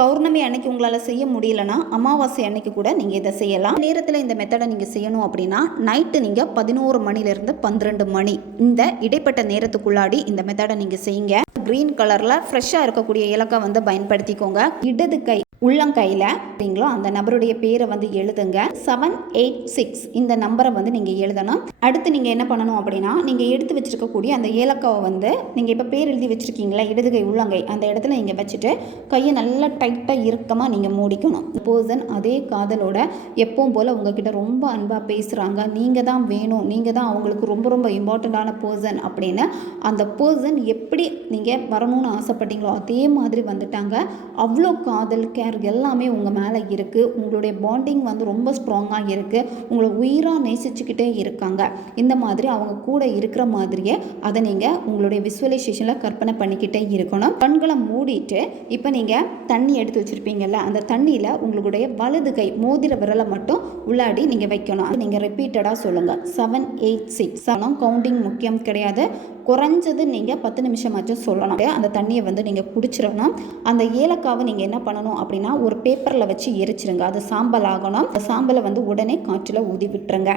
பௌர்ணமி அன்னைக்கு உங்களால் செய்ய முடியலன்னா அமாவாசை அன்னைக்கு கூட நீங்கள் இதை செய்யலாம். நேரத்தில் இந்த மெத்தடை நீங்கள் செய்யணும் அப்படின்னா நைட்டு நீங்கள் 11 மணிலேருந்து 12 மணி இந்த இடைப்பட்ட நேரத்துக்குள்ளாடி இந்த மெத்தடை நீங்கள் செய்யுங்க. க்ரீன் கலரில் ஃப்ரெஷ்ஷாக இருக்கக்கூடிய ஏலக்காய் வந்து பயன்படுத்திக்கோங்க. இடது கை உள்ளங்கையில் சரிங்களோ அந்த நபருடைய பேரை வந்து எழுதுங்க. 786 இந்த நம்பரை வந்து நீங்கள் எழுதணும். அடுத்து நீங்கள் என்ன பண்ணணும் அப்படின்னா நீங்கள் எடுத்து வச்சிருக்கக்கூடிய அந்த ஏலக்காவை வந்து நீங்கள் இப்போ பேர் எழுதி வச்சுருக்கீங்களா இடது கை உள்ளங்கை அந்த இடத்துல நீங்கள் வச்சுட்டு கையை நல்லா டைட்டாக இறுக்கமாக நீங்கள் மூடிக்கணும். பர்சன் அதே காதலோட எப்பவும் போல் உங்ககிட்ட ரொம்ப அன்பாக பேசுகிறாங்க, நீங்கள் தான் வேணும், நீங்கள் தான் அவங்களுக்கு ரொம்ப ரொம்ப இம்பார்ட்டண்ட்டான பர்சன் அப்படின்னு அந்த பர்சன் எப்படி நீங்கள் வரணும்னு ஆசைப்பட்டீங்களோ அதே மாதிரி வந்துட்டாங்க. அவ்வளோ காதல் எல்லாமே உங்கள் மேலே இருக்குது. உங்களுடைய பாண்டிங் வந்து ரொம்ப ஸ்ட்ராங்காக இருக்குது. உங்களை உயிராக நேசிச்சுக்கிட்டே இருக்காங்க. இந்த மாதிரி அவங்க கூட இருக்கிற மாதிரியே அதை நீங்கள் உங்களுடைய விசுவலைசேஷனில் கற்பனை பண்ணிக்கிட்டே இருக்கணும். கண்களை மூடிட்டு இப்போ நீங்கள் தண்ணி எடுத்து வச்சுருப்பீங்கல்ல அந்த தண்ணியில் உங்களுடைய வலது கை மோதிர விரலை மட்டும் உள்ளாடி நீங்கள் வைக்கணும். நீங்கள் ரிப்பீட்டடாக சொல்லுங்கள் 786. கவுண்டிங் முக்கியம் கிடையாது. குறைஞ்சது நீங்கள் 10 நிமிஷமாச்சும் சொல்லணும். அந்த தண்ணியை வந்து நீங்கள் குடிச்சிடணும். அந்த ஏலக்காவை நீங்கள் என்ன பண்ணணும் அப்படின்னா ஒரு பேப்பரில் வச்சு எரிச்சிருங்க. அது சாம்பல் ஆகணும். அந்த சாம்பலை வந்து உடனே காற்றில் ஊதி விட்டுருங்க.